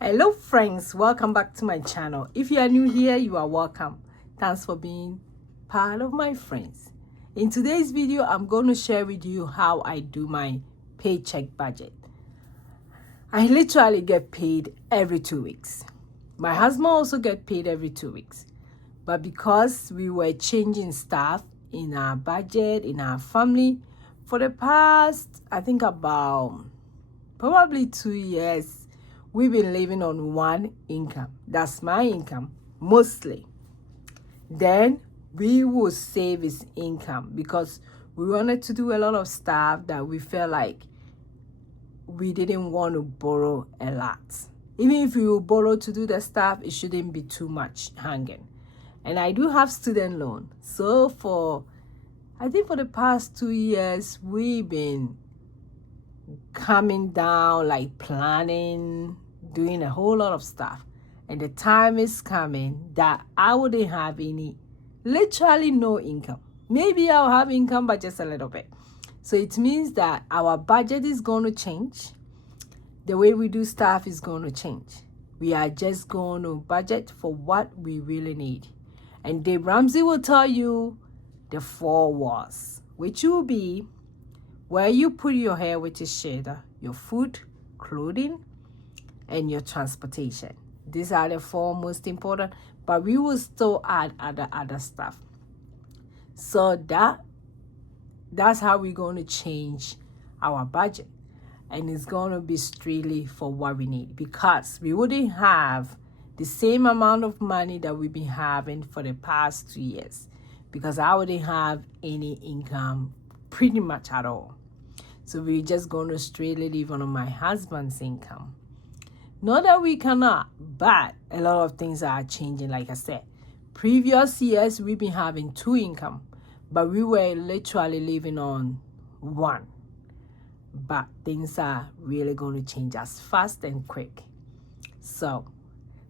Hello friends, welcome back to my channel. If you are new here, you are welcome. Thanks for being part of my friends. In today's video, I'm going to share with you how I do my paycheck budget. I literally get paid every 2 weeks. My husband also get paid every 2 weeks. But because we were changing stuff in our budget, in our family, for the past, I think about probably 2 years, we've been living on one income. That's my income, mostly. Then we will save his income because we wanted to do a lot of stuff that we felt like we didn't want to borrow a lot. Even if we will borrow to do the stuff, it shouldn't be too much hanging. And I do have student loan. So I think for the past 2 years, we've been coming down, like planning, doing a whole lot of stuff. And the time is coming that I wouldn't have literally no income. Maybe I'll have income, but just a little bit. So it means that our budget is going to change. The way we do stuff is going to change. We are just going to budget for what we really need. And Dave Ramsey will tell you the 4 walls, which will be where you put your hair, which is shelter, your food, clothing, and your transportation. These are the 4 most important, but we will still add other stuff. So that's how we're going to change our budget. And it's going to be strictly for what we need, because we wouldn't have the same amount of money that we've been having for the past 2 years, because I wouldn't have any income pretty much at all. So we're just going to straightly live on my husband's income. Not that we cannot, but a lot of things are changing. Like I said, previous years we've been having 2 income, but we were literally living on 1. But things are really going to change as fast and quick. So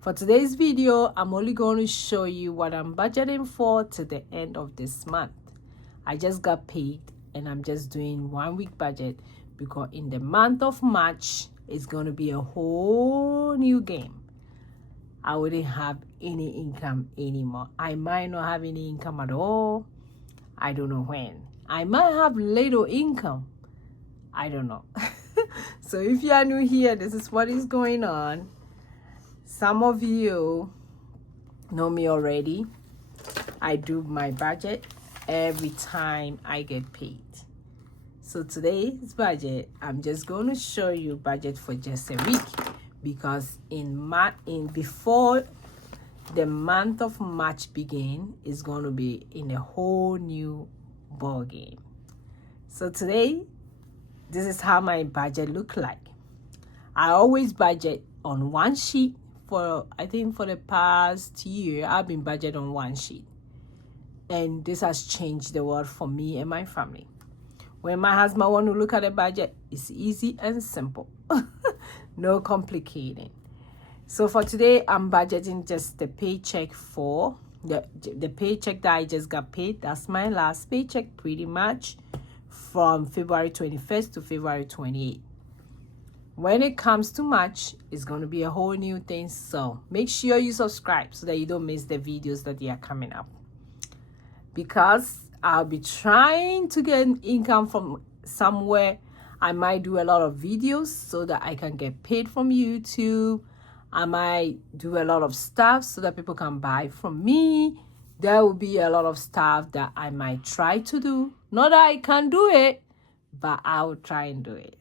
for today's video, I'm only going to show you what I'm budgeting for to the end of this month. I just got paid and I'm just doing 1 week budget, because in the month of March, it's going to be a whole new game. I wouldn't have any income anymore. I might not have any income at all. I don't know when. I might have little income. I don't know. So if you are new here, this is what is going on. Some of you know me already. I do my budget every time I get paid. So today's budget, I'm just going to show you budget for just a week, because before the month of March begin, is going to be in a whole new ball game. So today, this is how my budget look like. I always budget on 1 sheet. I think for the past year, I've been budgeting on 1 sheet. And this has changed the world for me and my family. When my husband want to look at a budget, it's easy and simple. No complicating. So for today, I'm budgeting just the paycheck for the paycheck that I just got paid. That's my last paycheck, pretty much, from February 21st to February 28th. When it comes to March, it's going to be a whole new thing. So make sure you subscribe so that you don't miss the videos that are coming up. Because I'll be trying to get income from somewhere. I might do a lot of videos so that I can get paid from YouTube. I might do a lot of stuff so that people can buy from me. There will be a lot of stuff that I might try to do. Not that I can do it, but I will try and do it.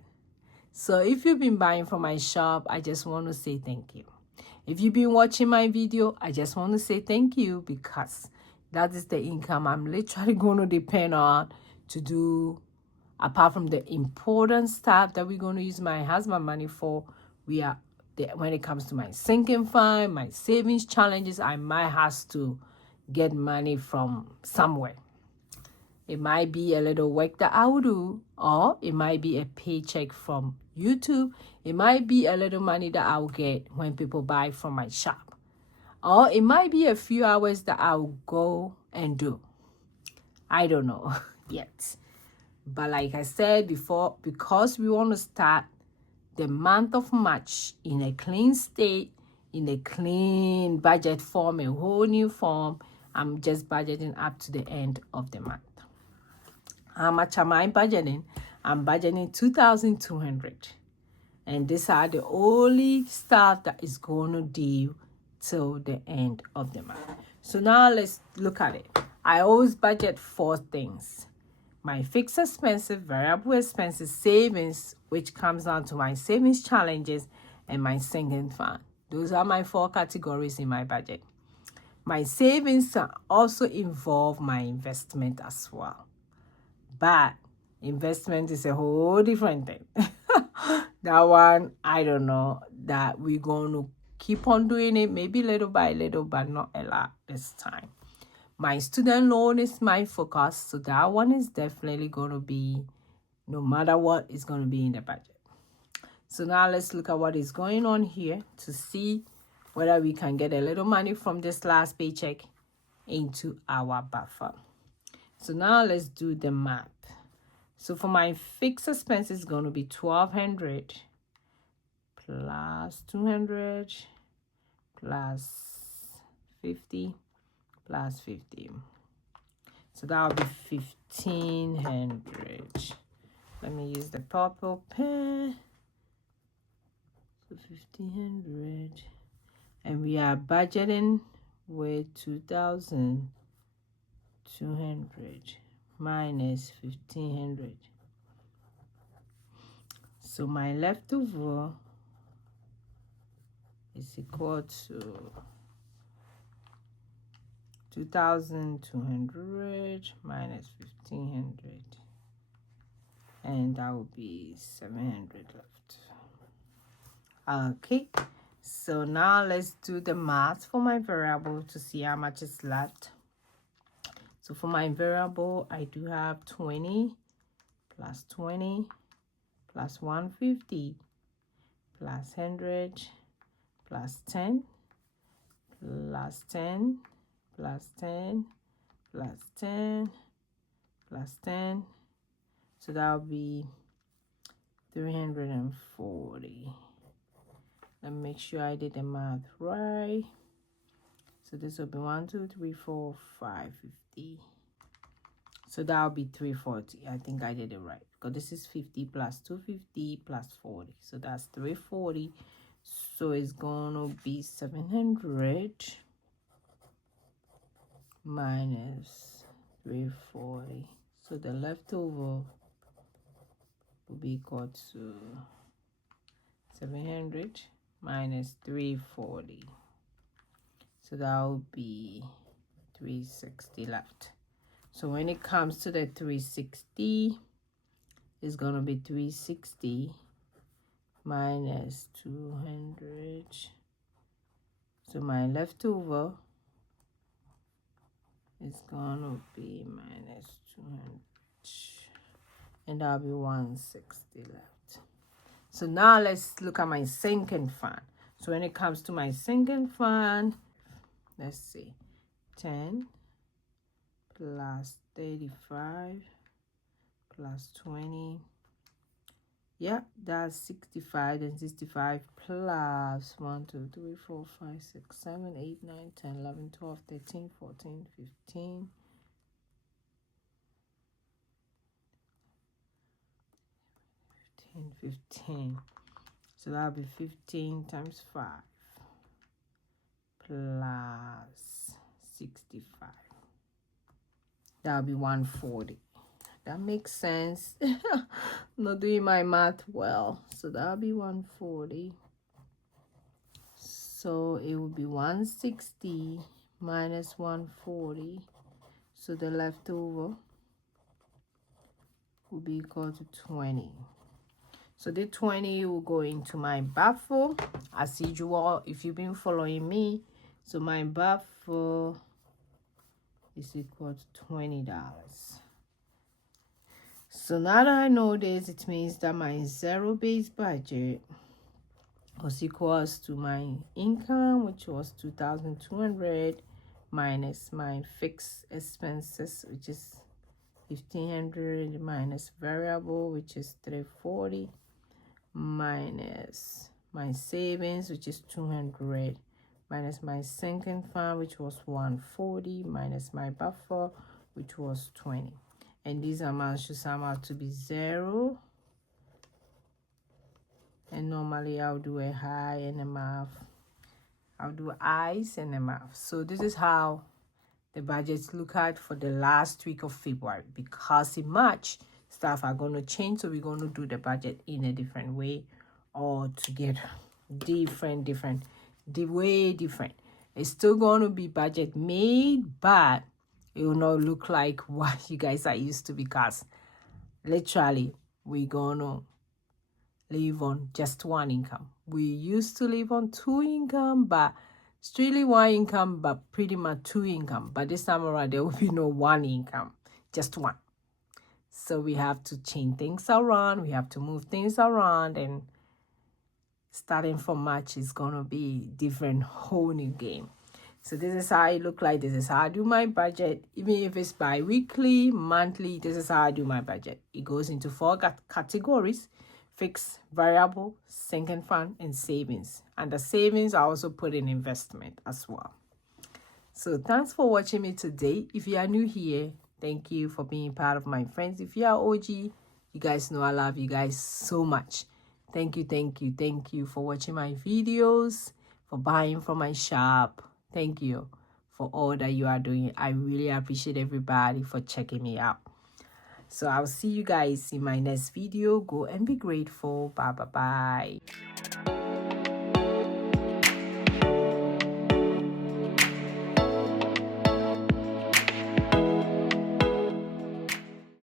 So if you've been buying from my shop, I just want to say thank you. If you've been watching my video, I just want to say thank you, because that is the income I'm literally going to depend on to do. Apart from the important stuff that we're going to use my husband money for, when it comes to my sinking fund, my savings challenges, I might have to get money from somewhere. It might be a little work that I will do, or it might be a paycheck from YouTube. It might be a little money that I will get when people buy from my shop. Or it might be a few hours that I will go and do. I don't know yet. But like I said before, because we want to start the month of March in a clean state, in a clean budget form, a whole new form. I'm just budgeting up to the end of the month. How much am I budgeting? I'm budgeting 2,200. And these are the only stuff that is going to do till the end of the month. So now let's look at it. I always budget 4 things: my fixed expenses, variable expenses, savings, which comes down to my savings challenges, and my sinking fund. Those are my 4 categories in my budget. My savings also involve my investment as well. But investment is a whole different thing. That one, I don't know, that we're going to keep on doing it, maybe little by little, but not a lot this time. My student loan is my focus, so that one is definitely going to be, no matter what, it's going to be in the budget. So now let's look at what is going on here to see whether we can get a little money from this last paycheck into our buffer. So now let's do the math. So for my fixed expense, it's going to be 1,200 plus 200 plus 50 plus 50. So that will be 1,500. Let me use the purple pen. So 1,500. And we are budgeting with 2,200 minus 1,500. So my leftover is equal to 2,200 minus 1,500, and that will be 700 left. Okay, so now let's do the math for my variable to see how much is left. So for my variable, I do have 20 plus 20 plus 150 plus 100 plus 10 plus 10 plus 10 plus 10 plus 10. So that will be 340. Let me make sure I did the math right. So this will be 1, 2, 3, 4, 5, 50. So that will be 340. I think I did it right, because this is 50 plus 250 plus 40. So that's 340. So it's gonna be 700 minus 340. So the leftover will be equal to 700 minus 340. So that will be 360 left. So when it comes to the 360, it's going to be 360 minus 200. So my leftover is going to be minus 200. And that'll be 160 left. So now let's look at my sinking fund. So when it comes to my sinking fund, let's see, 10 plus 35 plus 20. Yeah, that's 65. And 65 plus 1, 2, 3, 4, 5, 6, 7, 8, 9, 10, 11, 12, 13, 14, 15. 15. So that'll be 15 times 5 plus 65. That'll be 140. That makes sense. Not doing my math well. So that'll be 140. So it will be 160 minus 140. So the leftover will be equal to 20. So the 20 will go into my buffer as usual if you've been following me. So my buffer is equal to $20. So now that I know this, it means that my zero-based budget was equals to my income, which was 2,200, minus my fixed expenses, which is 1,500, minus variable, which is 340, minus my savings, which is 200, minus my sinking fund, which was 140, minus my buffer, which was 20. And these amounts should sum out to be 0. And normally I'll do a high and a math. I'll do eyes and a math. So this is how the budgets look at for the last week of February, because in March stuff are going to change, so we're going to do the budget in a different way, or together. Different. It's still going to be budget made, but it will not look like what you guys are used to, because literally we're gonna live on just one income. We used to live on 2 income, but strictly 1 income, but pretty much 2 income. But this time around, there will be no 1 income, just 1. So we have to change things around. We have to move things around, and starting from March is gonna be different, whole new game. So this is how it look like. This is how I do my budget. Even if it's bi-weekly, monthly, this is how I do my budget. It goes into 4 categories: fixed, variable, sinking fund, and savings. And the savings I also put in investment as well. So thanks for watching me today. If you are new here, thank you for being part of my friends. If you are OG, you guys know I love you guys so much. Thank you for watching my videos, for buying from my shop. Thank you for all that you are doing. I really appreciate everybody for checking me out. So I'll see you guys in my next video. Go and be grateful. Bye.